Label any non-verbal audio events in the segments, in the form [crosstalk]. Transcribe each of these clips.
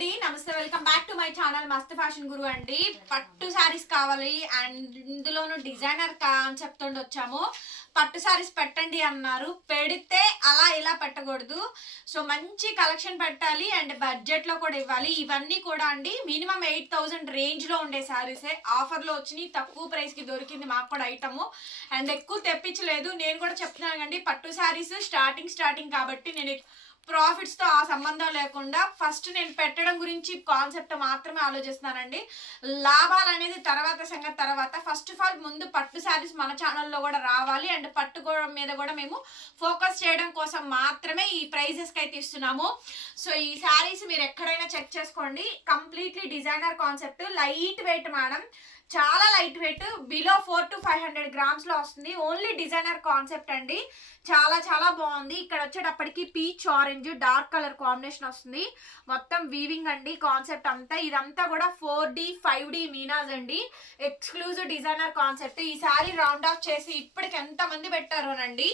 అండి. నమస్తే welcome back to my channel Mast fashion guru అండి. పట్టు శారీస్ కావాలి అండ్ ఇందులోను డిజైనర్ కాన్సెప్ట్ తోటి వచ్చాము. పట్టు శారీస్ పెట్టండి అన్నారు. పెడితే అలా ఇలా పెట్టకూడదు. సో మంచి కలెక్షన్ పెట్టాలి అండ్ బడ్జెట్లో కూడా ఇవ్వాలి. ఇవన్నీ కూడా అండి మినిమం ఎయిట్ థౌజండ్ రేంజ్లో ఉండే శారీసే ఆఫర్లో వచ్చినాయి తక్కువ ప్రైస్కి దొరికింది మాకు కూడా ఐటమ్. అండ్ ఎక్కువ తెప్పించలేదు. నేను కూడా చెప్తున్నాను అండి పట్టు శారీస్ స్టార్టింగ్ స్టార్టింగ్ కాబట్టి నేను ప్రాఫిట్స్తో ఆ సంబంధం లేకుండా ఫస్ట్ నేను పెట్టడం గురించి కాన్సెప్ట్ మాత్రమే ఆలోచిస్తున్నానండి. లాభాలు అనేది తర్వాత సంగతి తర్వాత. ఫస్ట్ ఆఫ్ ఆల్ ముందు పట్టు శారీస్ మన ఛానల్లో కూడా రావాలి. అండ్ పట్టు మీద కూడా మేము ఫోకస్ చేయడం కోసం మాత్రమే ఈ ప్రైజెస్కి అయితే ఇస్తున్నాము. సో ఈ శారీస్ మీరు ఎక్కడైనా చెక్ చేసుకోండి. Completely designer concept light weight madam చాలా light weight below four to five hundred గ్రామ్స్లో వస్తుంది. ఓన్లీ డిజైనర్ కాన్సెప్ట్ అండి. చాలా చాలా బాగుంది. ఇక్కడ వచ్చేటప్పటికి peach orange dark colour combination వస్తుంది. మొత్తం వీవింగ్ అండి కాన్సెప్ట్ అంతా. ఇదంతా కూడా ఫోర్ డి ఫైవ్ డి మీనాజ్ అండి. ఎక్స్క్లూజివ్ డిజైనర్ కాన్సెప్ట్ ఈ శారీ రౌండ్ ఆఫ్ చేసి ఇప్పటికి ఎంత మంది పెట్టారోనండి?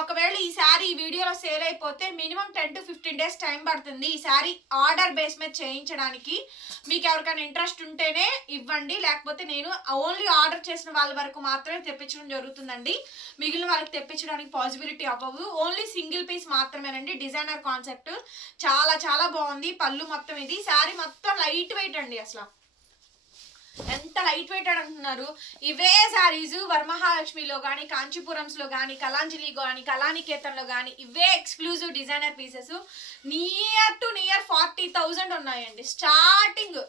ఒకవేళ ఈ శారీ ఈ వీడియోలో సేల్ అయిపోతే minimum ten to fifteen days time పడుతుంది ఈ శారీ ఆర్డర్ బేస్ మీద చేయించడానికి. మీకు ఎవరికైనా ఇంట్రెస్ట్ ఉంటేనే ఇవ్వండి. లేకపోతే నేను ఓన్లీ ఆర్డర్ చేసిన వాళ్ళ వరకు మాత్రమే తెప్పించడం జరుగుతుందండి. మిగిలిన వాళ్ళకి తెప్పించడానికి పాసిబిలిటీ అవ్వవు. ఓన్లీ సింగిల్ పీస్ మాత్రమేనండి. డిజైనర్ కాన్సెప్ట్ చాలా చాలా బాగుంది. పళ్ళు మొత్తం ఇది. శారీ మొత్తం లైట్ వెయిట్ అండి అసలు. ఎంత లైట్ వెయిట్ అంటున్నారు. ఇవే శారీస్ వరమహాలక్ష్మిలో కానీ కాంచీపురంస్లో కానీ కలాంజలి కానీ కళానికేతన్లో కానీ ఇవే exclusive designer pieces near to near forty thousand ఉన్నాయండి. స్టార్టింగ్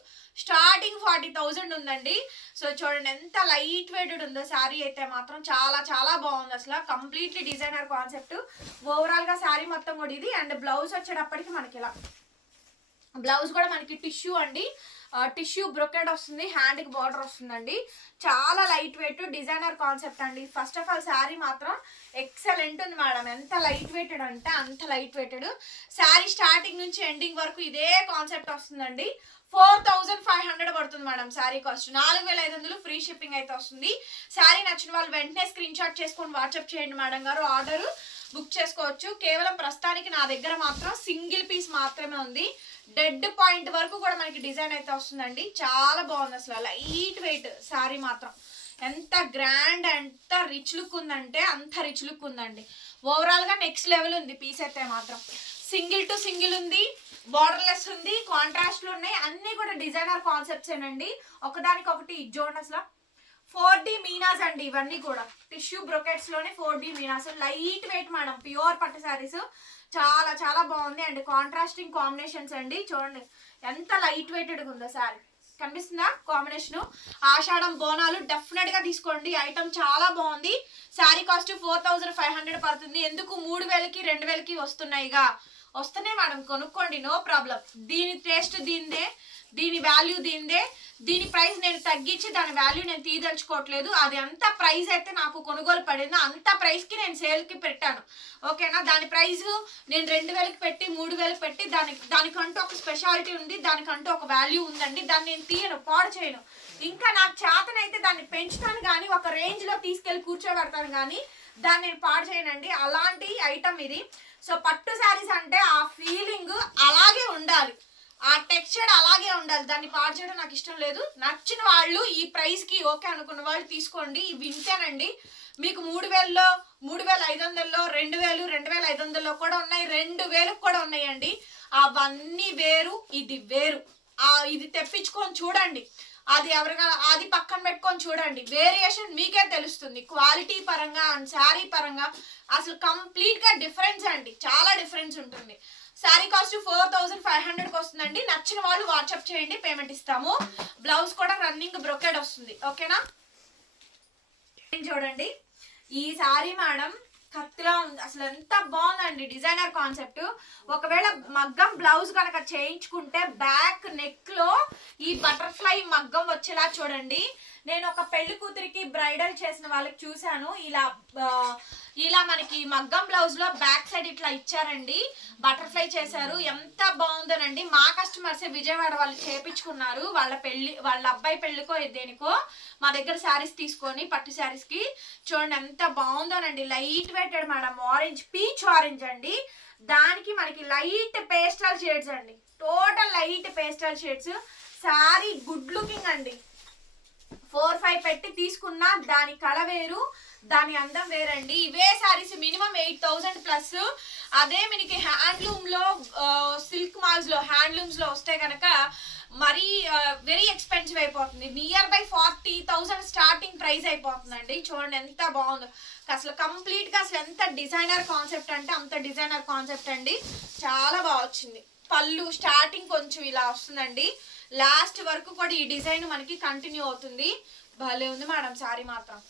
స్టార్టింగ్ ఫార్టీ థౌజండ్ ఉందండి. సో చూడండి ఎంత లైట్ వెయిటెడ్ ఉందో శారీ అయితే మాత్రం చాలా చాలా బాగుంది అసలు. కంప్లీట్లీ డిజైనర్ కాన్సెప్ట్ ఓవరాల్గా శారీ మొత్తం కూడా ఇది. అండ్ బ్లౌజ్ వచ్చేటప్పటికి మనకి ఇలా బ్లౌజ్ కూడా మనకి టిష్యూ అండి. టిష్యూ బ్రొకెడ్ వస్తుంది హ్యాండ్కి బార్డర్ వస్తుందండి. చాలా లైట్ వెయిట్ డిజైనర్ కాన్సెప్ట్ అండి. ఫస్ట్ ఆఫ్ ఆల్ శారీ మాత్రం ఎక్సలెంట్ ఉంది మేడం ఎంత లైట్ వెయిటెడ్ అంటే అంత లైట్ వెయిటెడ్ శారీ స్టార్టింగ్ నుంచి ఎండింగ్ వరకు ఇదే కాన్సెప్ట్ వస్తుందండి. ఫోర్ థౌజండ్ ఫైవ్ హండ్రెడ్ పడుతుంది మేడం శారీ కాస్ట్ నాలుగు వేల ఐదు వందలు ఫ్రీ షిప్పింగ్ అయితే వస్తుంది. శారీ నచ్చిన వాళ్ళు వెంటనే స్క్రీన్ షాట్ చేసుకొని వాట్సాప్ చేయండి మేడం గారు. ఆర్డరు బుక్ చేసుకోవచ్చు. కేవలం ప్రస్తుతానికి నా దగ్గర మాత్రం సింగిల్ పీస్ మాత్రమే ఉంది. డెడ్ పాయింట్ వరకు కూడా మనకి డిజైన్ అయితే వస్తుందండి. చాలా బాగుంది అసలు. లైట్ వెయిట్ శారీ మాత్రం. ఎంత గ్రాండ్ ఎంత రిచ్ లుక్ ఉందంటే అంత రిచ్ లుక్ ఉందండి. ఓవరాల్గా నెక్స్ట్ లెవెల్ ఉంది పీస్ అయితే మాత్రం. సింగిల్ టు సింగిల్ ఉంది. బార్డర్లెస్ ఉంది. కాంట్రాస్ట్లు ఉన్నాయి. అన్నీ కూడా డిజైనర్ కాన్సెప్ట్స్ ఏనండి. ఒకదానికొకటి ఇజ్జోండి అసలు ఫోర్ డి మీనాస్ అండి ఇవన్నీ కూడా. టిష్యూ బ్రొకెట్స్లోనే four D Meena's. Light weight madam pure పట్టు శారీస్. చాలా చాలా బాగుంది అండ్ కాంట్రాస్టింగ్ కాంబినేషన్స్ అండి. చూడండి ఎంత లైట్ వెయిటెడ్ ఉందో శారీ. కనిపిస్తుందా కాంబినేషన్? ఆషాఢం బోనాలు డెఫినెట్గా తీసుకోండి. ఐటమ్ చాలా బాగుంది. Sari cost four thousand five hundred పడుతుంది. ఎందుకు మూడు వేలకి రెండు వేలకి వస్తున్నాయిగా? వస్తున్నాయి మేడం కొనుక్కోండి నో ప్రాబ్లం. దీని టేస్ట్ దీనిదే. దీని వాల్యూ దీనిదే. దీని ప్రైస్ నేను తగ్గించి దాని వాల్యూ నేను తీయదలుచుకోవట్లేదు అది ఎంత ప్రైస్ అయితే నాకు కొనుగోలు పడిందో. అంత ప్రైస్కి నేను సేల్కి పెట్టాను. ఓకేనా దాని ప్రైస్ నేను రెండు వేలకు పెట్టి మూడు వేలకు పెట్టి దానికి దానికంటూ ఒక స్పెషాలిటీ ఉంది. దానికంటూ ఒక వాల్యూ ఉందండి. దాన్ని నేను తీయను పాడు చేయను. ఇంకా నాకు చేతనైతే దాన్ని పెంచుతాను కానీ ఒక రేంజ్లో తీసుకెళ్ళి కూర్చోబెడతాను కానీ దాన్ని నేను పాడు చేయనండి. అలాంటి ఐటమ్ ఇది. సో పట్టు శారీస్ అంటే ఆ ఫీలింగ్ అలాగే ఉండాలి. ఆ టెక్స్చర్ అలాగే ఉండాలి. దాన్ని పాడు చేయడం నాకు ఇష్టం లేదు. నచ్చిన వాళ్ళు ఈ ప్రైస్కి ఓకే అనుకున్న వాళ్ళు తీసుకోండి. ఇవి ఇంతేనండి మీకు మూడు వేలలో మూడు వేల ఐదు వందల్లో రెండు వేలు రెండు వేల ఐదు వందల్లో కూడా ఉన్నాయి. రెండు వేలకు కూడా ఉన్నాయండి. అవన్నీ వేరు ఇది వేరు. ఆ ఇది తెప్పించుకొని చూడండి. అది ఎవరిగా అది పక్కన పెట్టుకొని చూడండి. వేరియేషన్ మీకే తెలుస్తుంది. క్వాలిటీ పరంగా అండ్ శారీ పరంగా అసలు కంప్లీట్గా డిఫరెన్స్ అండి. చాలా డిఫరెన్స్ ఉంటుంది. Sari cost four thousand five హండ్రెడ్కి వస్తుందండి. నచ్చిన వాళ్ళు వాట్సాప్ చేయండి పేమెంట్ ఇస్తాము. బ్లౌజ్ కూడా రన్నింగ్ బ్రొకెడ్ వస్తుంది. ఓకేనా చూడండి. ఈ శారీ మేడం కత్తిలా ఉంది. అసలు ఎంత బాగుందండి డిజైనర్ కాన్సెప్ట్. ఒకవేళ మగ్గం బ్లౌజ్ కనుక చేయించుకుంటే బ్యాక్ నెక్లో ఈ బటర్ఫ్లై మగ్గం వచ్చేలా చూడండి. నేను ఒక పెళ్ళి కూతురికి బ్రైడల్ చేసిన వాళ్ళకి చూశాను. ఇలా ఇలా మనకి మగ్గం బ్లౌజ్లో బ్యాక్ సైడ్ ఇట్లా ఇచ్చారండి. బటర్ఫ్లై చేశారు. ఎంత బాగుందోనండి. మా కస్టమర్స్ విజయవాడ వాళ్ళు చేపించుకున్నారు. వాళ్ళ పెళ్ళి వాళ్ళ అబ్బాయి పెళ్ళికో దేనికో మా దగ్గర శారీస్ తీసుకొని పట్టు శారీస్కి. చూడండి ఎంత బాగుందోనండి. Light weighted madam orange peach orange అండి. దానికి మనకి లైట్ పేస్టల్ షేడ్స్ అండి. Total light pastel shades sari good looking అండి. ఫోర్ ఫైవ్ పెట్టి తీసుకున్నా దాని కళ వేరు దాని అందం వేరండి. ఇవే saris minimum eight thousand plus. అదే మనకి హ్యాండ్లూమ్లో సిల్క్ మాల్స్లో హ్యాండ్లూమ్స్లో వస్తే కనుక మరీ వెరీ ఎక్స్పెన్సివ్ అయిపోతుంది. Near by forty thousand starting price అయిపోతుందండి. చూడండి ఎంత బాగుందో. అసలు కంప్లీట్గా అసలు ఎంత డిజైనర్ కాన్సెప్ట్ అంటే అంత డిజైనర్ కాన్సెప్ట్ అండి. చాలా బాగా వచ్చింది. పళ్ళు స్టార్టింగ్ కొంచెం ఇలా వస్తుందండి. లాస్ట్ వరకు కూడా ఈ డిజైన్ మనకి కంటిన్యూ అవుతుంది. భలే ఉంది మేడం శారీ మాత్రం.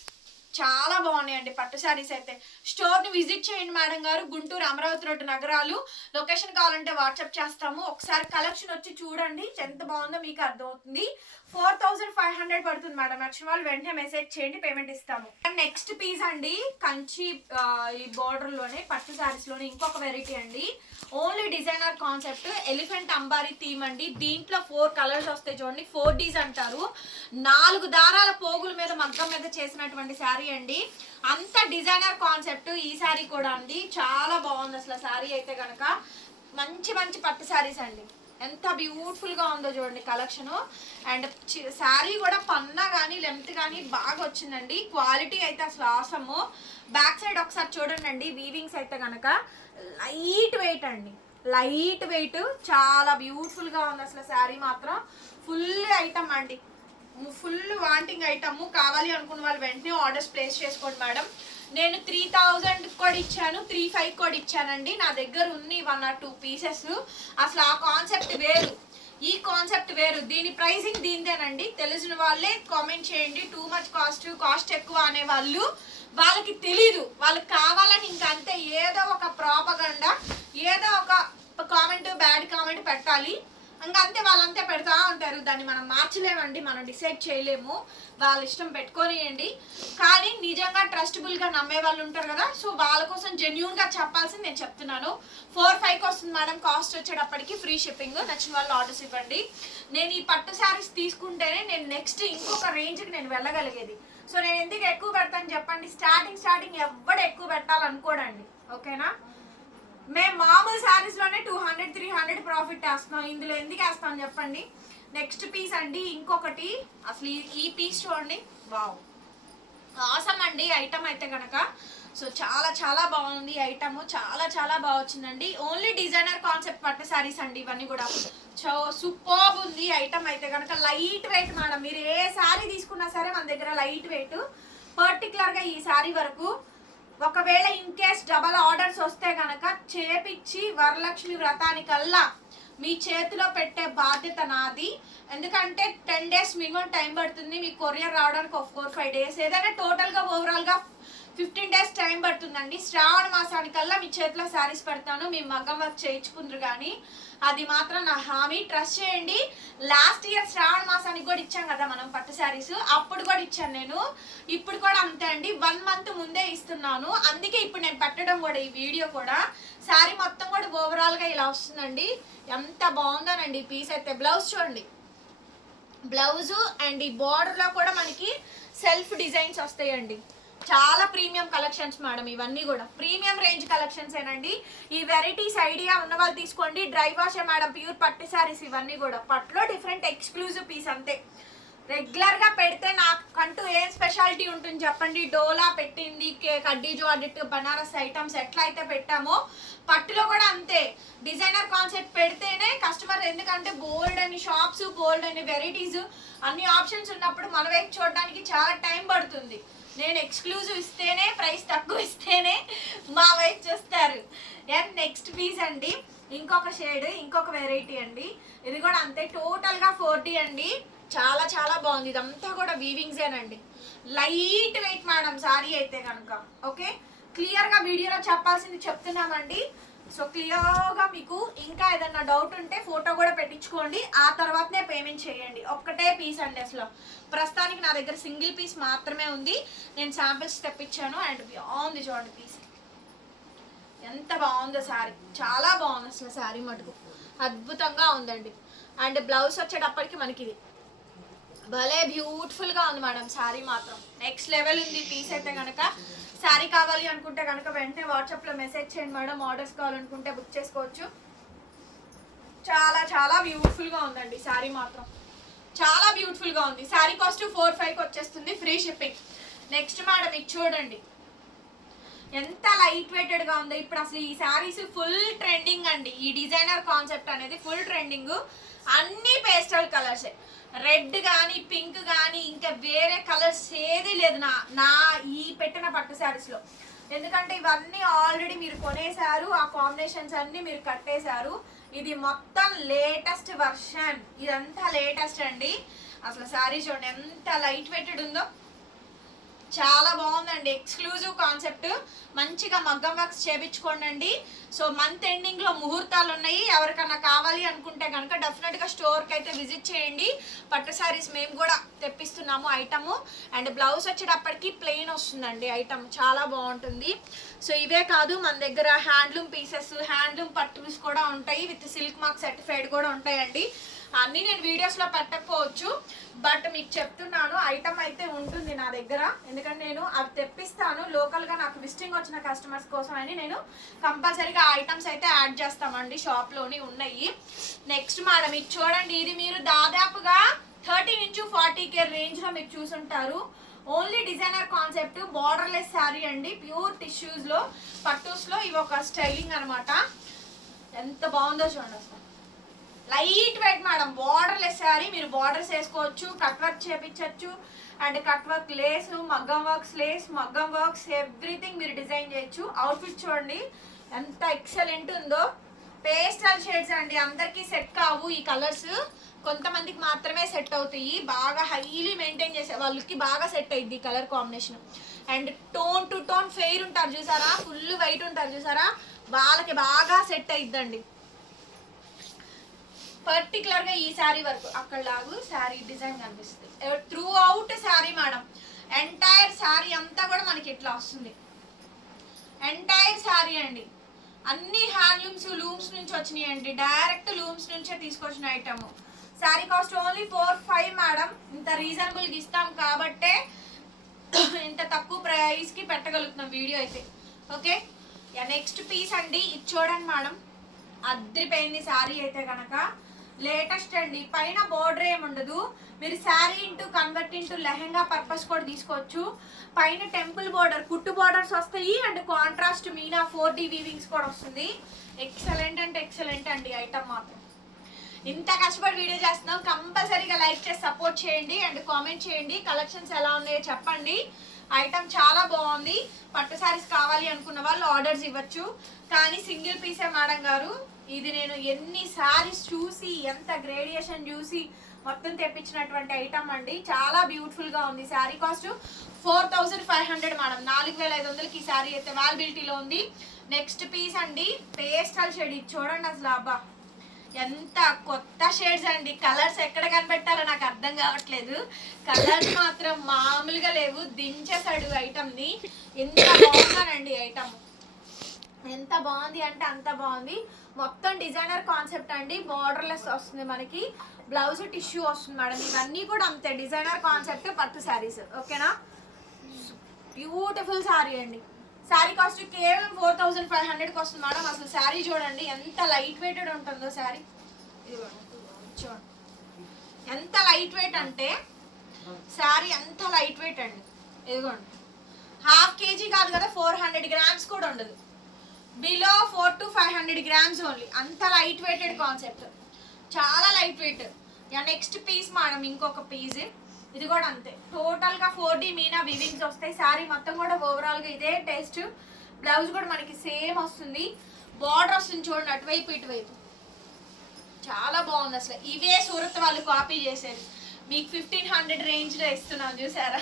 చాలా బాగున్నాయండి పట్టు శారీస్ అయితే. స్టోర్ని విజిట్ చేయండి మేడం గారు. గుంటూరు అమరావతి రోడ్డు నగరాలు. లొకేషన్ కావాలంటే వాట్సాప్ చేస్తాము. ఒకసారి కలెక్షన్ వచ్చి చూడండి. ఎంత బాగుందో మీకు అర్థమవుతుంది. ఫోర్ థౌసండ్ ఫైవ్ హండ్రెడ్ పడుతుంది మేడం. నచ్చిన వాళ్ళు వెంటనే మెసేజ్ చేయండి పేమెంట్ ఇస్తాము. నెక్స్ట్ పీస్ అండి కంచి ఈ బార్డర్లోనే పట్టు శారీస్లోనే ఇంకొక వెరైటీ అండి. ఓన్లీ డిజైనర్ కాన్సెప్ట్ ఎలిఫెంట్ అంబారీ థీమ్ అండి. దీంట్లో ఫోర్ కలర్స్ వస్తాయి చూడండి. ఫోర్ డీస్ అంటారు. నాలుగు దారాల పోగుల మీద మగ్గం మీద చేసినటువంటి శారీ అండి. అంత డిజైనర్ కాన్సెప్ట్ ఈ శారీ కూడా అండి. చాలా బాగుంది అసలు శారీ అయితే కనుక మంచి మంచి పట్టు శారీస్ అండి. ఎంత బ్యూటిఫుల్గా ఉందో చూడండి కలెక్షన్ అండ్ శారీ కూడా పన్నా కానీ లెంత్ కానీ బాగా వచ్చిందండి. క్వాలిటీ అయితే అసలు ఆసము బ్యాక్ సైడ్ ఒకసారి చూడండి అండి వీవింగ్స్ అయితే కనుక లైట్ వెయిట్ అండి. లైట్ వెయిట్ చాలా బ్యూటిఫుల్గా ఉంది అసలు శారీ మాత్రం. ఫుల్ ఐటమ్ అండి. ఫుల్ వాంటింగ్ ఐటమ్ కావాలి అనుకున్న వాళ్ళు వెంటనే ఆర్డర్స్ ప్లేస్ చేసుకోండి మేడం. నేను త్రీ థౌజండ్ కూడా ఇచ్చాను త్రీ ఫైవ్ కూడా ఇచ్చానండి. నా దగ్గర ఉంది వన్ ఆర్ టూ పీసెస్ అసలు ఆ కాన్సెప్ట్ వేరు. ఈ కాన్సెప్ట్ వేరు. దీని ప్రైసింగ్ దీనిదేనండి తెలిసిన వాళ్ళే కామెంట్ చేయండి. టూ మచ్ కాస్ట్ కాస్ట్ ఎక్కువ అనే వాళ్ళు వాళ్ళకి తెలీదు. వాళ్ళకి కావాలని ఇంకా అంతే ఏదో ఒక ప్రాపగండా ఏదో ఒక కామెంట్ బ్యాడ్ కామెంట్ పెట్టాలి ఇంకా అంతే వాళ్ళంతే పెడతా ఉంటారు దాన్ని మనం మార్చలేమండి మనం డిసైడ్ చేయలేము. వాళ్ళ ఇష్టం పెట్టుకోనియండి. కానీ నిజంగా ట్రస్టబుల్గా నమ్మే వాళ్ళు ఉంటారు కదా సో వాళ్ళ కోసం జెన్యున్గా చెప్పాల్సింది నేను చెప్తున్నాను. ఫోర్ ఫైవ్కి వస్తుంది మేడం కాస్ట్ వచ్చేటప్పటికి ఫ్రీ షిప్పింగ్ నచ్చిన వాళ్ళు ఆర్డర్స్ ఇవ్వండి. నేను ఈ పట్టు శారీస్ తీసుకుంటేనే నేను నెక్స్ట్ ఇంకొక రేంజ్కి నేను వెళ్ళగలిగేది. సో నేను ఎందుకు ఎక్కువ పెడతాను చెప్పండి? స్టార్టింగ్ స్టార్టింగ్ ఎవడు ఎక్కువ పెట్టాలనుకోడండి ఓకేనా? మేము మామూలు శారీస్లోనే two hundred three hundred profit వేస్తున్నాం. ఇందులో ఎందుకు వేస్తాం చెప్పండి? నెక్స్ట్ పీస్ అండి ఇంకొకటి. అసలు ఈ- పీస్ చూడండి. వావ్. ఆసం అండి ఐటమ్ అయితే కనుక సో చాలా చాలా బాగుంది ఐటమ్. చాలా చాలా బాగా వచ్చిందండి. ఓన్లీ డిజైనర్ కాన్సెప్ట్ పట్టు శారీస్ అండి ఇవన్నీ కూడా. సో సూపర్ ఉంది ఐటమ్ అయితే కనుక లైట్ వెయిట్ మేడం మీరు ఏ శారీ తీసుకున్నా సరే మన దగ్గర లైట్ వెయిట్. పర్టికులర్గా ఈ శారీ వరకు. ఒకవేళ ఇన్ కేస్ డబల్ ఆర్డర్స్ వస్తే కనుక చేపిచ్చి వరలక్ష్మి వ్రతానికల్లా మీ చేతిలో పెట్టే బాధ్యత నాది. ఎందుకంటే టెన్ డేస్ మినిమం టైం పడుతుంది. మీ కొరియర్ రావడానికి ఒక ఫోర్ ఫైవ్ డేస్ ఏదైనా టోటల్గా ఓవరాల్గా ఫిఫ్టీన్ డేస్ టైం పడుతుందండి. శ్రావణ మాసానికల్లా మీ చేతిలో శారీస్ పెడతాను. మీ మగ్గం వర్క్ చేయించుకుందరు కానీ అది మాత్రం నా హామీ. ట్రస్ట్ చేయండి. లాస్ట్ ఇయర్ శ్రావణ మాసానికి కూడా ఇచ్చాం కదా మనం పట్టు శారీస్. అప్పుడు కూడా ఇచ్చాను నేను. ఇప్పుడు కూడా అంతే అండి. వన్ మంత్ ముందే ఇస్తున్నాను. అందుకే ఇప్పుడు నేను పెట్టడం కూడా ఈ వీడియో కూడా. శారీ మొత్తం కూడా ఓవరాల్గా ఇలా వస్తుందండి. ఎంత బాగుందోనండి ఈ పీస్ అయితే. బ్లౌజ్ చూడండి. బ్లౌజు అండ్ ఈ బార్డర్లో కూడా మనకి సెల్ఫ్ డిజైన్స్ వస్తాయండి. చాలా ప్రీమియం కలెక్షన్స్ మేడం ఇవన్నీ కూడా. ప్రీమియం రేంజ్ కలెక్షన్స్ ఏనండి ఈ వెరైటీస్ ఐడియా ఉన్న వాళ్ళు తీసుకోండి. డ్రై వాష్ మేడం ప్యూర్ పట్టు సారీస్ ఇవన్నీ కూడా. పట్టులో డిఫరెంట్ ఎక్స్క్లూజివ్ పీస్ అంతే. రెగ్యులర్గా పెడితే నాకంటూ ఏం స్పెషాలిటీ ఉంటుంది చెప్పండి? డోలా పెట్టింది కడ్డీ జార్డెట్ బనారస్ ఐటమ్స్ ఎట్లా అయితే పెట్టామో పట్టులో కూడా అంతే. డిజైనర్ కాన్సెప్ట్ పెడితేనే కస్టమర్ ఎందుకంటే బోల్డ్ అని షాప్స్ బోల్డ్ అని వెరైటీస్ అన్ని ఆప్షన్స్ ఉన్నప్పుడు మన వైపు చూడడానికి చాలా టైం పడుతుంది. నేను ఎక్స్క్లూజివ్ ఇస్తేనే ప్రైస్ తక్కువ ఇస్తేనే మా వైపు చూస్తారు. అండ్ నెక్స్ట్ పీస్ అండి ఇంకొక షేడ్ ఇంకొక వెరైటీ అండి. ఇది కూడా అంతే టోటల్గా ఫోర్టీ అండి. చాలా చాలా బాగుంది. ఇదంతా కూడా వీవింగ్సేనండి లైట్ వెయిట్ మేడం సారీ అయితే కనుక. ఓకే క్లియర్గా వీడియోలో చెప్పాల్సింది చెప్తున్నామండి. సో క్లియర్గా మీకు ఇంకా ఏదైనా డౌట్ ఉంటే ఫోటో కూడా పెట్టించుకోండి. ఆ తర్వాతనే పేమెంట్ చేయండి. ఒక్కటే పీస్ అండి అసలు. ప్రస్తుతానికి నా దగ్గర సింగిల్ పీస్ మాత్రమే ఉంది. నేను శాంపిల్స్ తెప్పించాను అండ్ బాగుంది చూడండి పీస్ ఎంత బాగుందో శారీ చాలా బాగుంది అసలు శారీ మటుకు. అద్భుతంగా ఉందండి. అండ్ బ్లౌజ్ వచ్చేటప్పటికి మనకి ఇది భలే బ్యూటిఫుల్గా ఉంది మేడం శారీ మాత్రం. నెక్స్ట్ లెవెల్ ఉంది. పీస్ అయితే కనుక శారీ కావాలి అనుకుంటే కనుక వెంటనే వాట్సాప్లో మెసేజ్ చేయండి మేడం ఆర్డర్స్ కావాలనుకుంటే బుక్ చేసుకోవచ్చు. చాలా చాలా బ్యూటిఫుల్గా ఉందండి శారీ మాత్రం. చాలా బ్యూటిఫుల్గా ఉంది. శారీ కాస్ట్ ఫోర్ ఫైవ్కి వచ్చేస్తుంది ఫ్రీ షిప్పింగ్. నెక్స్ట్ మేడం ఇది చూడండి. ఎంత లైట్ వెయిటెడ్గా ఉందో. ఇప్పుడు అసలు ఈ శారీస్ ఫుల్ ట్రెండింగ్ అండి. ఈ డిజైనర్ కాన్సెప్ట్ అనేది ఫుల్ ట్రెండింగ్. అన్ని పేస్టల్ కలర్సే. రెడ్ కానీ పింక్ కానీ ఇంకా వేరే కలర్స్ ఏది లేదు నా నా ఈ పెట్టిన పట్టు శారీస్లో. ఎందుకంటే ఇవన్నీ ఆల్రెడీ మీరు కొనేశారు ఆ కాంబినేషన్స్ అన్ని మీరు కట్టేశారు. ఇది మొత్తం లేటెస్ట్ వర్షన్. ఇదంతా లేటెస్ట్ అండి. అసలు శారీ చూడండి ఎంత లైట్ వెయిటెడ్ ఉందో. చాలా బాగుందండి. ఎక్స్క్లూజివ్ కాన్సెప్ట్ మంచిగా మగ్గం వర్క్స్ చేపించుకోండి సో మంత్ ఎండింగ్లో ముహూర్తాలు ఉన్నాయి ఎవరికన్నా కావాలి అనుకుంటే కనుక డెఫినెట్గా స్టోర్కి అయితే విజిట్ చేయండి. పట్టు సారీస్ మేము కూడా తెప్పిస్తున్నాము ఐటమ్ అండ్ బ్లౌజ్ వచ్చేటప్పటికి ప్లెయిన్ వస్తుందండి ఐటమ్ చాలా బాగుంటుంది. సో ఇవే కాదు మన దగ్గర హ్యాండ్లూమ్ పీసెస్ హ్యాండ్లూమ్ పట్టుస్ కూడా ఉంటాయి. విత్ సిల్క్ మార్క్ సర్టిఫైడ్ కూడా ఉంటాయండి. అన్నీ నేను వీడియోస్లో పెట్టకపోవచ్చు. బట్ మీకు చెప్తున్నాను ఐటమ్ అయితే ఉంటుంది నా దగ్గర. ఎందుకంటే నేను అవి తెప్పిస్తాను. లోకల్గా నాకు విజిటింగ్ వచ్చిన కస్టమర్స్ కోసం అని నేను కంపల్సరీగా ఐటమ్స్ అయితే యాడ్ చేస్తామండి షాప్లోని ఉన్నాయి. నెక్స్ట్ మేడం ఇది చూడండి ఇది మీరు దాదాపుగా థర్టీ ఇంచు ఫార్టీ కే రేంజ్లో మీరు చూసుంటారు. Only designer concept borderless sari అండి. ప్యూర్ టిష్యూస్లో పట్టూస్లో ఇవి ఒక స్టైలింగ్ అనమాట ఎంత బాగుందో చూడండి అసలు. Light weight madam borderless sari మీరు బార్డర్స్ వేసుకోవచ్చు కట్ వర్క్ చేపించవచ్చు అండ్ కట్ వర్క్ లేస్ మగ్గం వర్క్స్ లేస్ మగ్గం వర్క్స్ ఎవ్రీథింగ్ మీరు డిజైన్ చేయొచ్చు. అవుట్ఫిట్ చూడండి ఎంత ఎక్సలెంట్ ఉందో. పేస్టల్ షేడ్స్ అండి అందరికీ సెట్ కావు ఈ కలర్స్ కొంతమందికి మాత్రమే సెట్ అవుతాయి. బాగా హైలీ మెయింటైన్ చేసే వాళ్ళకి బాగా సెట్ అయింది ఈ colour combination and tone to tone fair ఉంటారు చూసారా? ఫుల్ వైట్ ఉంటారు చూసారా? వాళ్ళకి బాగా సెట్ అయిద్దండి. పర్టికులర్గా ఈ శారీ వరకు అక్కడ లాగు శారీ డిజైన్ కనిపిస్తుంది. Through out sari madam. Entire sari అంతా కూడా మనకి ఇట్లా వస్తుంది. ఎంటైర్ శారీ అండి. అన్ని హ్యాండ్లూమ్స్ లూమ్స్ నుంచి వచ్చినాయి అండి డైరెక్ట్ లూమ్స్ నుంచే తీసుకొచ్చిన item sari cost only four five madam. ఇంత రీజనబుల్గా ఇస్తాం కాబట్టే [coughs] ఇంత తక్కువ ప్రైస్కి పెట్టగలుగుతున్నాం వీడియో అయితే. ఓకే? నెక్స్ట్ పీస్ అండి. ఇది చూడండి మేడం. అద్దరిపోయింది శారీ అయితే కనుక లేటెస్ట్ అండి. పైన బోర్డర్ ఏమి ఉండదు. మీరు sari into convert into lehenga purpose కూడా తీసుకోవచ్చు. పైన టెంపుల్ బోర్డర్ కుట్టు బోర్డర్స్ వస్తాయి. And contrast Meena four D weavings కూడా వస్తుంది. ఎక్సలెంట్ అంటే ఎక్సలెంట్ అండి ఐటమ్ మాత్రం. ఇంత కష్టపడి వీడియో చేస్తున్నాం. కంపల్సరీగా లైక్ చేసి సపోర్ట్ చేయండి. అండ్ కామెంట్ చేయండి. కలెక్షన్స్ ఎలా ఉన్నాయో చెప్పండి. ఐటమ్ చాలా బాగుంది. పట్టు సారీస్ కావాలి అనుకున్న వాళ్ళు ఆర్డర్స్ ఇవ్వచ్చు. కానీ సింగిల్ పీసే మేడం గారు. ఇది నేను ఎన్ని సారీస్ చూసి ఎంత గ్రేడియేషన్ చూసి మొత్తం తెప్పించినటువంటి ఐటమ్ అండి. చాలా బ్యూటిఫుల్గా ఉంది sari cost four thousand five hundred madam. నాలుగు వేల ఐదు వందలకి ఈ శారీ అయితే అవైలబిలిటీలో ఉంది. నెక్స్ట్ పీస్ అండి పేస్టల్ షేడ్ ఇది చూడండి అసలు అబ్బా. ఎంత కొత్త షేడ్స్ అండి. కలర్స్ ఎక్కడ కనిపెట్టాలో నాకు అర్థం కావట్లేదు. కలర్స్ మాత్రం మామూలుగా లేవు. దించేసాడు ఐటమ్ని ఎంత బాగుందనండి ఐటమ్ ఎంత బాగుంది అంటే అంత బాగుంది. మొత్తం డిజైనర్ కాన్సెప్ట్ అండి. బార్డర్లెస్ వస్తుంది మనకి. బ్లౌజ్ టిష్యూ వస్తుంది మేడం ఇవన్నీ కూడా అంతే. డిజైనర్ కాన్సెప్ట్ పట్టు శారీస్ ఓకేనా? బ్యూటిఫుల్ శారీ అండి. శారీ కాస్ట్ కేవలం ఫోర్ థౌజండ్ ఫైవ్ హండ్రెడ్కి వస్తుంది మేడం అసలు శారీ చూడండి. ఎంత లైట్ వెయిటెడ్ ఉంటుందో శారీ చూడండి ఎంత లైట్ వెయిట్ అంటే శారీ ఎంత లైట్ వెయిట్ అండి. ఇదిగోండి. హాఫ్ కేజీ కాదు కదా ఫోర్ హండ్రెడ్ గ్రామ్స్ కూడా ఉండదు. Below four to five hundred grams only అంత లైట్ వెయిటెడ్ కాన్సెప్ట్ చాలా light weight ya next piece madam ఇంకొక పీస్ ఇది కూడా అంతే. టోటల్గా ఫోర్ డి మీనా వివింగ్స్ వస్తాయి. సారీ మొత్తం కూడా ఓవరాల్గా ఇదే టేస్ట్ బ్లౌజ్ కూడా మనకి సేమ్ వస్తుంది. బార్డర్ వస్తుంది చూడండి అటువైపు ఇటువైపు. చాలా బాగుంది అసలు. ఇవే సూరత్ వాళ్ళు కాపీ చేసేది. మీకు ఫిఫ్టీన్ హండ్రెడ్ రేంజ్లో ఇస్తున్నాం చూసారా?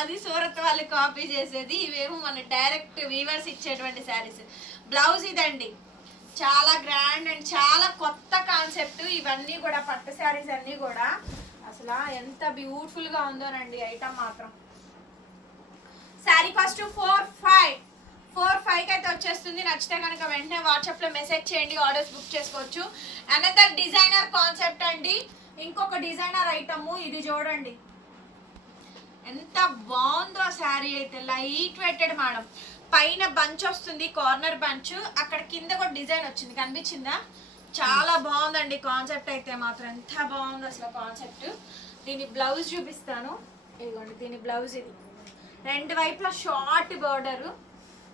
అది సూరత్ వాళ్ళు కాపీ చేసేది. ఇవేమో మన డైరెక్ట్ వీవర్స్ ఇచ్చేటువంటి శారీస్ బ్లౌజ్ ఇదండి. చాలా గ్రాండ్ అండ్ చాలా కొత్త కాన్సెప్ట్ ఇవన్నీ కూడా పట్టు శారీస్ అన్నీ కూడా. అసలు ఎంత బ్యూటిఫుల్గా ఉందోనండి ఐటమ్ మాత్రం. Sari cost four five four five అయితే వచ్చేస్తుంది. నచ్చితే కనుక వెంటనే వాట్సాప్లో మెసేజ్ చేయండి ఆర్డర్స్ బుక్ చేసుకోవచ్చు. అనదర్ డిజైనర్ కాన్సెప్ట్ అండి. ఇంకొక డిజైనర్ ఐటమ్ ఇది చూడండి. ఎంత బాగుందో శారీ అయితే లైట్ వెయిటెడ్ మేడం. పైన బంచ్ వస్తుంది కార్నర్ బంచ్. అక్కడ కింద కూడా డిజైన్ వచ్చింది కనిపించిందా? చాలా బాగుందండి కాన్సెప్ట్ అయితే మాత్రం. ఎంత బాగుంది అసలు కాన్సెప్ట్. దీని బ్లౌజ్ చూపిస్తాను. ఇదిగోండి దీని బ్లౌజ్ ఇది. రెండు వైపులా షార్ట్ బార్డర్.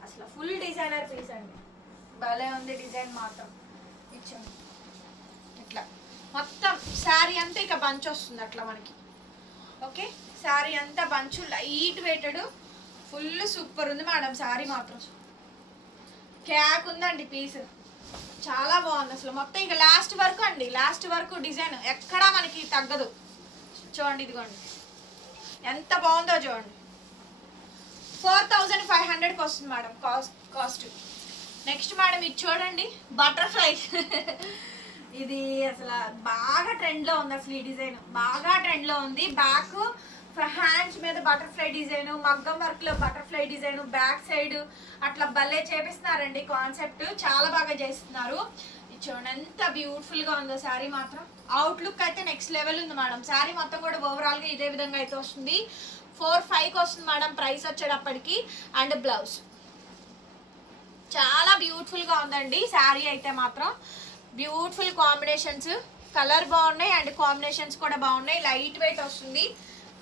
అసలు ఫుల్ డిజైనర్ పీస్ అండి. భలే ఉంది డిజైన్ మాత్రం. ఇచ్చాను. ఇట్లా. మొత్తం శారీ అంతా ఇక బంచ్ వస్తుంది అట్లా మనకి. ఓకే? శారీ అంతా bunch light weighted full super ఉంది మేడం శారీ మాత్రం. క్యాక్ ఉందండి పీస్. చాలా బాగుంది అసలు. మొత్తం ఇక లాస్ట్ వరకు అండి. లాస్ట్ వరకు డిజైన్ ఎక్కడా మనకి తగ్గదు. చూడండి ఇదిగోండి. ఎంత బాగుందో చూడండి. ఫోర్ థౌజండ్ ఫైవ్ హండ్రెడ్కి వస్తుంది madam cost. Cost next madam ఇది చూడండి. బటర్ఫ్లై [laughs] ఇది అసలు బాగా ట్రెండ్లో ఉంది అసలు ఈ డిజైన్ బాగా ట్రెండ్లో ఉంది. బ్యాక్ హ్యాండ్స్ మీద బటర్ఫ్లై డిజైన్ మగ్గం వర్క్లో బటర్ఫ్లై డిజైన్ బ్యాక్ సైడ్ అట్లా భలే చేపిస్తున్నారండి కాన్సెప్ట్ చాలా బాగా చేస్తున్నారు. చూడండి ఎంత బ్యూటిఫుల్గా ఉందో శారీ మాత్రం. అవుట్లుక్ అయితే నెక్స్ట్ లెవెల్ ఉంది మేడం. శారీ మొత్తం కూడా ఓవరాల్గా ఇదే విధంగా అయితే వస్తుంది. ఫోర్ ఫైవ్ వస్తుంది మేడం ప్రైస్ వచ్చేటప్పటికి. అండ్ బ్లౌజ్ చాలా బ్యూటిఫుల్గా ఉందండి శారీ అయితే మాత్రం. బ్యూటిఫుల్ కాంబినేషన్స్ కలర్ బాగున్నాయి అండ్ కాంబినేషన్స్ కూడా బాగున్నాయి. లైట్ వెయిట్ వస్తుంది.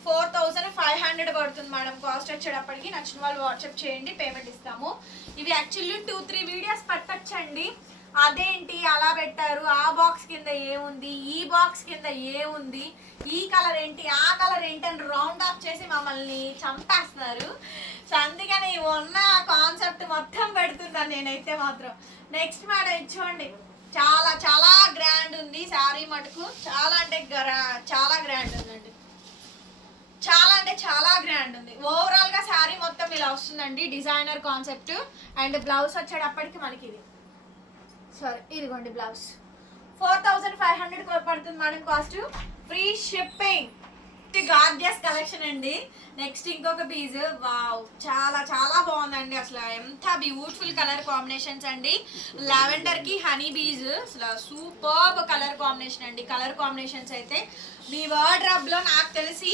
ఫోర్ థౌజండ్ ఫైవ్ హండ్రెడ్ పడుతుంది మేడం కాస్ట్ వచ్చేటప్పటికి. నచ్చిన వాళ్ళు వాట్సాప్ చేయండి పేమెంట్ ఇస్తాము. ఇవి యాక్చువల్లీ టూ త్రీ వీడియోస్ పట్టచ్చండి. అదేంటి? అలా పెట్టారు. ఆ బాక్స్ కింద ఏముంది? ఈ బాక్స్ కింద ఏముంది? ఈ కలర్ ఏంటి? ఆ కలర్ ఏంటి? అని రౌండ్ ఆఫ్ చేసి మమ్మల్ని చంపేస్తున్నారు. సో అందుకని ఉన్న కాన్సెప్ట్ మొత్తం పెడుతున్నాను నేనైతే మాత్రం. నెక్స్ట్ మేడం ఇచ్చోండి చూడండి. చాలా చాలా గ్రాండ్ ఉంది శారీ మటుకు. చాలా అంటే గ్రా- చాలా గ్రాండ్ ఉందండి. చాలా అంటే చాలా గ్రాండ్ ఉంది. ఓవరాల్గా శారీ మొత్తం ఇలా వస్తుందండి. డిజైనర్ కాన్సెప్ట్ అండ్ బ్లౌజ్ వచ్చేటప్పటికి మనకి ఇది సారీ ఇదిగోండి blouse four thousand five hundred పడుతుంది madam cost free shipping gorgeous collection అండి. నెక్స్ట్ ఇంకొక పీస్ వావ్ చాలా చాలా బాగుందండి అసలు. ఎంత బ్యూటిఫుల్ కలర్ కాంబినేషన్స్ అండి. లావెండర్కి హనీ బీజ్ అసలు సూపర్ కలర్ కాంబినేషన్ అండి. కలర్ కాంబినేషన్స్ అయితే మీ వార్డ్రబ్లో నాకు తెలిసి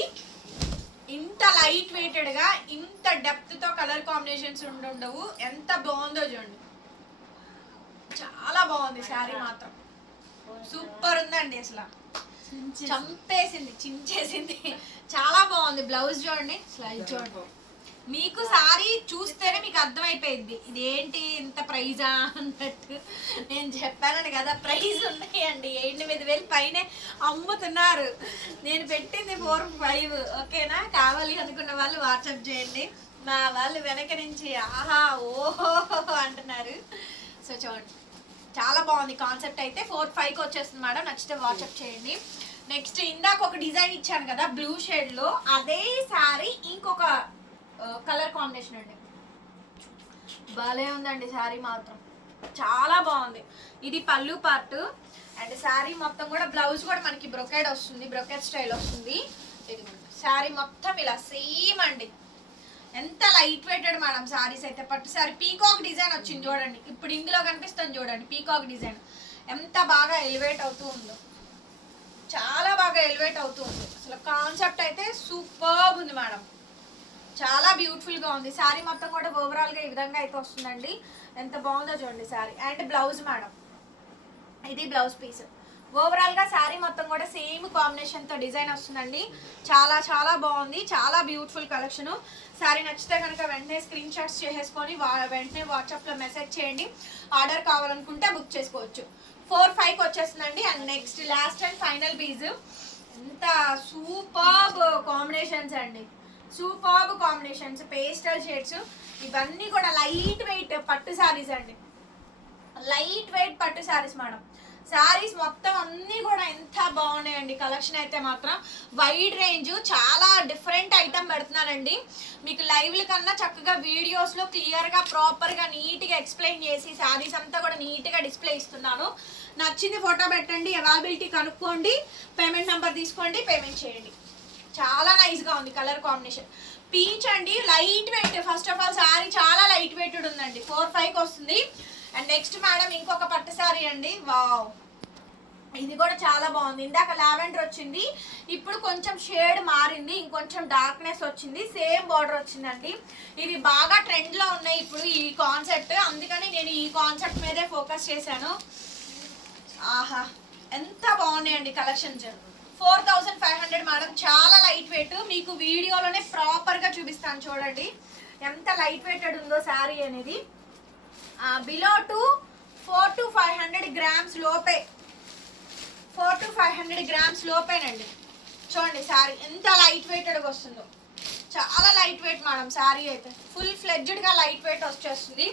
ఇంత లైట్ వెయిటెడ్గా ఇంత డెప్త్తో కలర్ కాంబినేషన్స్ ఉండుండవు ఎంత బాగుందో చూడండి. చాలా బాగుంది శారీ మాత్రం. సూపర్ ఉందండి అసలు. చంపేసింది చించేసింది. చాలా బాగుంది. బ్లౌజ్ చూడండి. ఇది చూడండి. మీకు సారీ చూస్తేనే మీకు అర్థమైపోయింది. ఇదేంటి ఇంత ప్రైజా అన్నట్టు నేను చెప్పానని కదా ప్రైజ్ ఉన్నాయండి. ఎనిమిది వేలు పైనే అమ్ముతున్నారు. నేను పెట్టింది ఫోర్ ఫైవ్. ఓకేనా? కావాలి అనుకున్న వాళ్ళు వాట్సాప్ చేయండి. మా వాళ్ళు వెనక నుంచి ఆహా ఓహో అంటున్నారు. సో చూడండి. చాలా బాగుంది కాన్సెప్ట్ అయితే. ఫోర్ ఫైవ్కి వచ్చేస్తుంది మేడం. నచ్చితే వాట్సాప్ చేయండి. నెక్స్ట్ ఇందాక ఒక డిజైన్ ఇచ్చాను కదా బ్లూ షేడ్లో అదే శారీ ఇంకొక కలర్ కాంబినేషన్ అండి. భలే ఉందండి శారీ మాత్రం. చాలా బాగుంది. ఇది పళ్ళు పార్ట్. అండ్ శారీ మొత్తం కూడా బ్లౌజ్ కూడా మనకి బ్రొకెడ్ వస్తుంది బ్రొకెడ్ స్టైల్ వస్తుంది. ఇది శారీ మొత్తం ఇలా సేమ్ అండి. ఎంత లైట్ వెయిటెడ్ మేడం సారీస్ అయితే. పట్టు సారీ పీకాక్ డిజైన్ వచ్చింది చూడండి. ఇప్పుడు ఇందులో కనిపిస్తుంది చూడండి పీకాక్ డిజైన్ ఎంత బాగా ఎలివేట్ అవుతూ ఉందో. చాలా బాగా ఎలివేట్ అవుతూ ఉంది. అసలు కాన్సెప్ట్ అయితే సూపర్బ్ ఉంది మేడం చాలా బ్యూటిఫుల్గా ఉంది. శారీ మొత్తం కూడా ఓవరాల్గా ఈ విధంగా అయితే వస్తుందండి. ఎంత బాగుందో చూడండి శారీ అండ్ బ్లౌజ్ మేడం ఇది బ్లౌజ్ పీస్ ఓవరాల్గా శారీ మొత్తం కూడా సేమ్ కాంబినేషన్తో డిజైన్ వస్తుందండి. చాలా చాలా బాగుంది. చాలా బ్యూటిఫుల్ కలెక్షన్ శారీ నచ్చితే కనుక వెంటనే స్క్రీన్ షాట్స్ చేసేసుకొని వెంటనే వాట్సాప్లో మెసేజ్ చేయండి. ఆర్డర్ కావాలనుకుంటే బుక్ చేసుకోవచ్చు. ఫోర్ ఫైవ్ వచ్చేస్తుందండి. And next last and final beige ఎంత సూపర్ కాంబినేషన్స్ అండి. సూపర్ కాంబినేషన్స్ పేస్టల్ షేడ్స్ ఇవన్నీ కూడా లైట్ వెయిట్ పట్టు శారీస్ అండి. లైట్ వెయిట్ పట్టు శారీస్ మేడం శారీస్ మొత్తం అన్నీ కూడా ఎంత బాగున్నాయండి. కలెక్షన్ అయితే మాత్రం వైడ్ రేంజ్ చాలా డిఫరెంట్ ఐటమ్ పెడుతున్నానండి మీకు లైవ్ల కన్నా చక్కగా వీడియోస్లో క్లియర్గా ప్రాపర్గా నీట్గా ఎక్స్ప్లెయిన్ చేసి శారీస్ అంతా కూడా నీట్గా డిస్ప్లే ఇస్తున్నాను. నచ్చింది ఫోటో పెట్టండి అవైలబిలిటీ కనుక్కోండి పేమెంట్ నెంబర్ తీసుకోండి పేమెంట్ చేయండి. చాలా నైస్గా ఉంది కలర్ కాంబినేషన్ పీచ్ అండి light weight first of all sari చాలా లైట్ వెయిటెడ్ ఉందండి ఫోర్ ఫైవ్కి వస్తుంది. అండ్ నెక్స్ట్ మేడం ఇంకొక పట్టు శారీ అండి. వావ్ ఇది కూడా చాలా బాగుంది. ఇందాక లావెండర్ వచ్చింది. ఇప్పుడు కొంచెం షేడ్ మారింది. ఇంకొంచెం డార్క్నెస్ వచ్చింది. సేమ్ బార్డర్ వచ్చిందండి. ఇవి బాగా ట్రెండ్లో ఉన్నాయి ఇప్పుడు ఈ కాన్సెప్ట్ అందుకని నేను ఈ కాన్సెప్ట్ మీదే ఫోకస్ చేశాను. ఆహా. ఎంత బాగున్నాయండి collections four thousand five hundred madam చాలా లైట్ వెయిట్ మీకు వీడియోలోనే ప్రాపర్గా చూపిస్తాను చూడండి. ఎంత లైట్ వెయిటెడ్ ఉందో శారీ అనేది. Below two four to five hundred grams లోపే. Four to five hundred grams లోపేనండి. చూడండి శారీ ఎంత లైట్ వెయిటెడ్గా వస్తుందో. చాలా లైట్ వెయిట్ మేడం శారీ అయితే. ఫుల్ ఫ్లెడ్జ్డ్గా లైట్ వెయిట్ వచ్చేస్తుంది.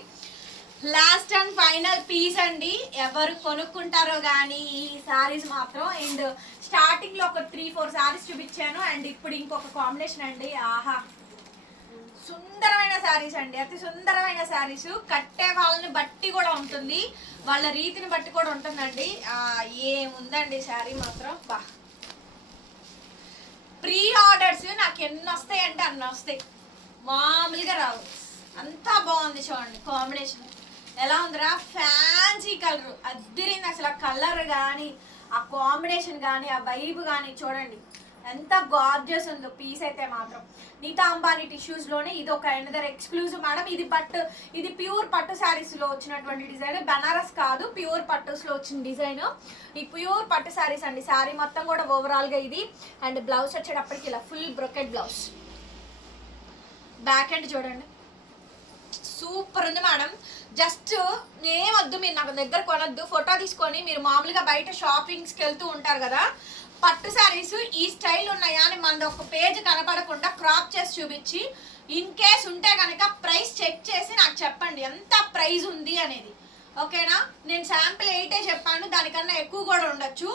లాస్ట్ అండ్ ఫైనల్ పీస్ అండి. ఎవరు కొనుక్కుంటారో కానీ ఈ శారీస్ మాత్రం. అండ్ స్టార్టింగ్లో ఒక త్రీ ఫోర్ శారీస్ చూపించాను. అండ్ ఇప్పుడు ఇంకొక కాంబినేషన్ అండి. ఆహా సుందరమైన శారీస్ అండి. అతి సుందరమైన శారీస్. కట్టే వాళ్ళని బట్టి కూడా ఉంటుంది. వాళ్ళ రీతిని బట్టి కూడా ఉంటుందండి. ఏముందండి శారీ మాత్రం? బా. ప్రీ ఆర్డర్స్ నాకు ఎన్ని వస్తాయి అంటే అన్ని వస్తాయి. మామూలుగా రావు. అంతా బాగుంది చూడండి కాంబినేషన్. ఎలా ఉందిరా? Fancy colour. అద్దరింది అసలు ఆ కలర్ కానీ ఆ కాంబినేషన్ కానీ ఆ వైబ్ కానీ చూడండి. ఎంత గార్జియస్ ఉందో పీస్ అయితే మాత్రం. నీతా అంబానీ టిష్యూస్లోనే ఇది ఒక ఎనదర్ ఎక్స్క్లూజివ్ మేడం ఇది పట్టు ఇది ప్యూర్ పట్టు శారీస్లో వచ్చినటువంటి డిజైన్ బనారస్ కాదు ప్యూర్ పట్టుస్లో వచ్చిన డిజైన్ ఈ ప్యూర్ పట్టు శారీస్ అండి. శారీ మొత్తం కూడా ఓవరాల్గా ఇది. అండ్ బ్లౌజ్ వచ్చేటప్పటికి ఇలా full brocade blouse back end చూడండి. సూపర్ ఉంది మేడం జస్ట్ నేమొద్దు మీరు నాకు దగ్గర కొనొద్దు. ఫోటో తీసుకొని మీరు మామూలుగా బయట షాపింగ్స్కి వెళ్తూ ఉంటారు కదా పట్టు శారీస్ ఈ స్టైల్ ఉన్నాయా అని మన ఒక పేజ్ కనపడకుండా క్రాప్ చేసి చూపించి ఇన్ కేస్ ఉంటే కనుక ప్రైస్ చెక్ చేసి నాకు చెప్పండి ఎంత ప్రైస్ ఉంది అనేది. ఓకేనా? నేను శాంపిల్ ఎయిటే చెప్పాను దానికన్నా ఎక్కువ కూడా ఉండొచ్చు.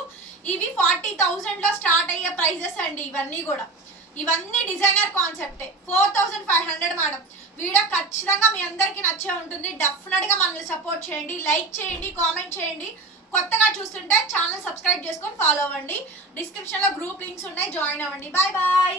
ఇవి ఫార్టీ థౌజండ్లో స్టార్ట్ అయ్యే ప్రైజెస్ అండి ఇవన్నీ కూడా. ఇవన్నీ డిజైనర్ కాన్సెప్టే four thousand five hundred madam video ఖచ్చితంగా మీ అందరికీ నచ్చే ఉంటుంది. డెఫినెట్గా మనల్ని సపోర్ట్ చేయండి. లైక్ చేయండి కామెంట్ చేయండి. కొత్తగా చూస్తుంటే ఛానల్ సబ్స్క్రైబ్ చేసుకొని ఫాలో అవ్వండి. డిస్క్రిప్షన్లో గ్రూప్ లింక్స్ ఉన్నాయి. జాయిన్ అవ్వండి. Bye bye